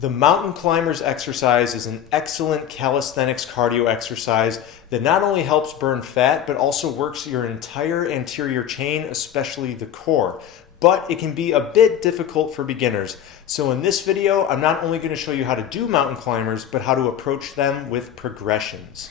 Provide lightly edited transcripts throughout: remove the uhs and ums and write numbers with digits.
The mountain climbers exercise is an excellent calisthenics cardio exercise that not only helps burn fat, but also works your entire anterior chain, especially the core. But it can be a bit difficult for beginners. So in this video, I'm not only going to show you how to do mountain climbers, but how to approach them with progressions.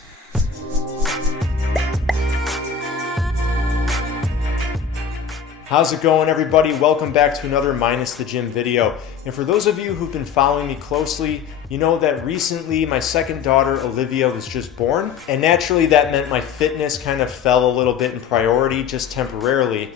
How's it going, everybody? Welcome back to another Minus the Gym video. And for those of you who've been following me closely, you know that recently my second daughter, Olivia, was just born. And naturally that meant my fitness kind of fell a little bit in priority, just temporarily.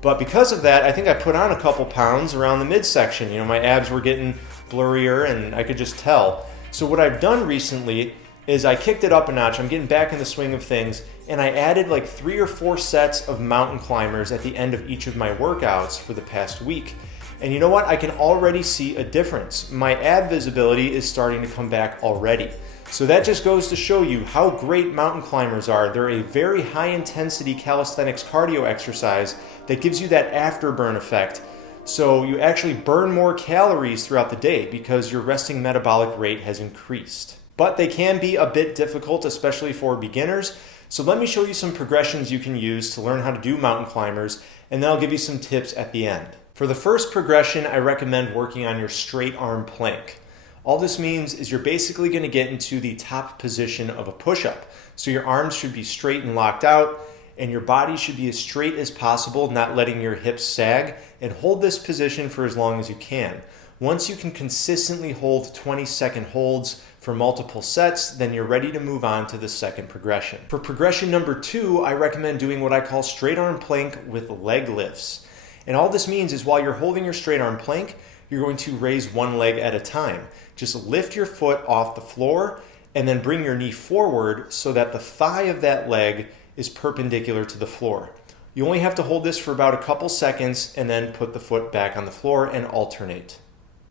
But because of that, I think I put on a couple pounds around the midsection. You know, my abs were getting blurrier and I could just tell. So what I've done recently is I kicked it up a notch. I'm getting back in the swing of things, and I added like 3 or 4 sets of mountain climbers at the end of each of my workouts for the past week. And you know what? I can already see a difference. My ab visibility is starting to come back already. So that just goes to show you how great mountain climbers are. They're a very high intensity calisthenics cardio exercise that gives you that afterburn effect. So you actually burn more calories throughout the day because your resting metabolic rate has increased. But they can be a bit difficult, especially for beginners. So let me show you some progressions you can use to learn how to do mountain climbers, and then I'll give you some tips at the end. For the first progression, I recommend working on your straight arm plank. All this means is you're basically going to get into the top position of a push-up. So your arms should be straight and locked out, and your body should be as straight as possible, not letting your hips sag, and hold this position for as long as you can. Once you can consistently hold 20-second holds for multiple sets, then you're ready to move on to the second progression. For progression number 2, I recommend doing what I call straight arm plank with leg lifts. And all this means is while you're holding your straight arm plank, you're going to raise one leg at a time. Just lift your foot off the floor and then bring your knee forward so that the thigh of that leg is perpendicular to the floor. You only have to hold this for about a couple seconds and then put the foot back on the floor and alternate.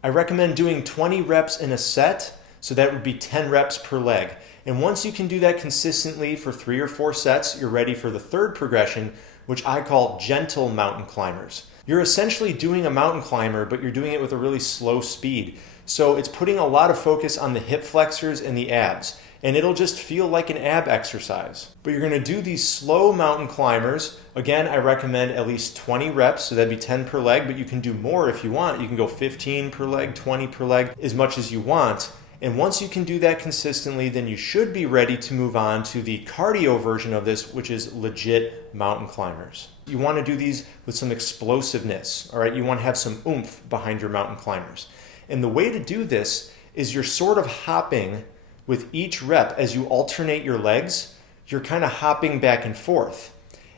I recommend doing 20 reps in a set, so that would be 10 reps per leg. And once you can do that consistently for 3 or 4 sets, you're ready for the third progression, which I call gentle mountain climbers. You're essentially doing a mountain climber, but you're doing it with a really slow speed. So it's putting a lot of focus on the hip flexors and the abs, and it'll just feel like an ab exercise. But you're gonna do these slow mountain climbers. Again, I recommend at least 20 reps, so that'd be 10 per leg, but you can do more if you want. You can go 15 per leg, 20 per leg, as much as you want. And once you can do that consistently, then you should be ready to move on to the cardio version of this, which is legit mountain climbers. You want to do these with some explosiveness, all right? You want to have some oomph behind your mountain climbers. And the way to do this is you're sort of hopping with each rep. As you alternate your legs, you're kind of hopping back and forth.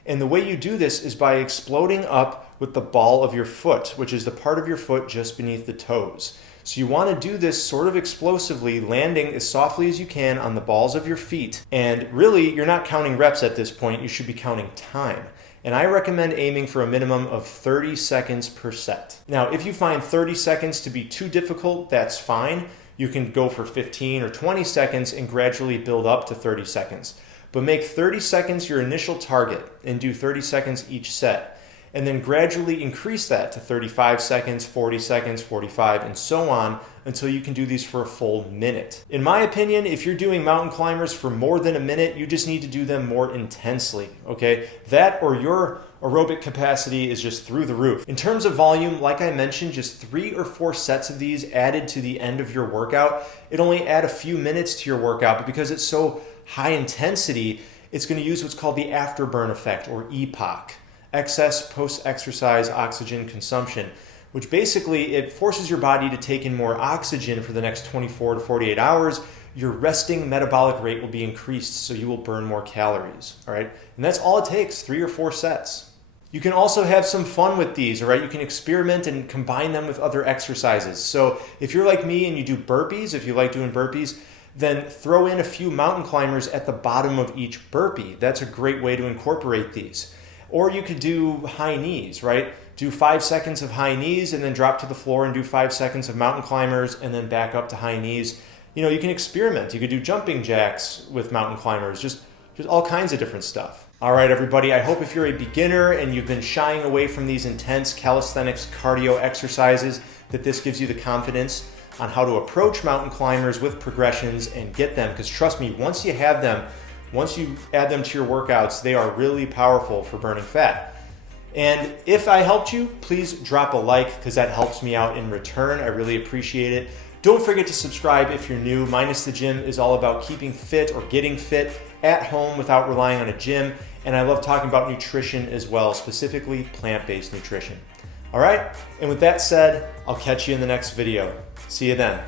And the way you do this is by exploding up with the ball of your foot, which is the part of your foot just beneath the toes. So you want to do this sort of explosively, landing as softly as you can on the balls of your feet. And really, you're not counting reps at this point, you should be counting time. And I recommend aiming for a minimum of 30 seconds per set. Now, if you find 30 seconds to be too difficult, that's fine. You can go for 15 or 20 seconds and gradually build up to 30 seconds. But make 30 seconds your initial target and do 30 seconds each set. And then gradually increase that to 35 seconds, 40 seconds, 45, and so on until you can do these for a full minute. In my opinion, if you're doing mountain climbers for more than a minute, you just need to do them more intensely, okay? That or your aerobic capacity is just through the roof. In terms of volume, like I mentioned, just 3 or 4 sets of these added to the end of your workout. It only add a few minutes to your workout, but because it's so high intensity, it's going to use what's called the afterburn effect, or EPOC. Excess post-exercise oxygen consumption, which basically it forces your body to take in more oxygen for the next 24 to 48 hours. Your resting metabolic rate will be increased, so you will burn more calories, all right? And that's all it takes, 3 or 4 sets. You can also have some fun with these, all right? You can experiment and combine them with other exercises. So if you're like me and you do burpees, if you like doing burpees, then throw in a few mountain climbers at the bottom of each burpee. That's a great way to incorporate these. Or you could do high knees, right? Do 5 seconds of high knees and then drop to the floor and do 5 seconds of mountain climbers and then back up to high knees. You know, you can experiment. You could do jumping jacks with mountain climbers, just all kinds of different stuff. All right, everybody, I hope if you're a beginner and you've been shying away from these intense calisthenics cardio exercises, that this gives you the confidence on how to approach mountain climbers with progressions and get them, because trust me, once you have them, once you add them to your workouts, they are really powerful for burning fat. And if I helped you, please drop a like, because that helps me out in return. I really appreciate it. Don't forget to subscribe if you're new. Minus the Gym is all about keeping fit or getting fit at home without relying on a gym. And I love talking about nutrition as well, specifically plant-based nutrition. All right, and with that said, I'll catch you in the next video. See you then.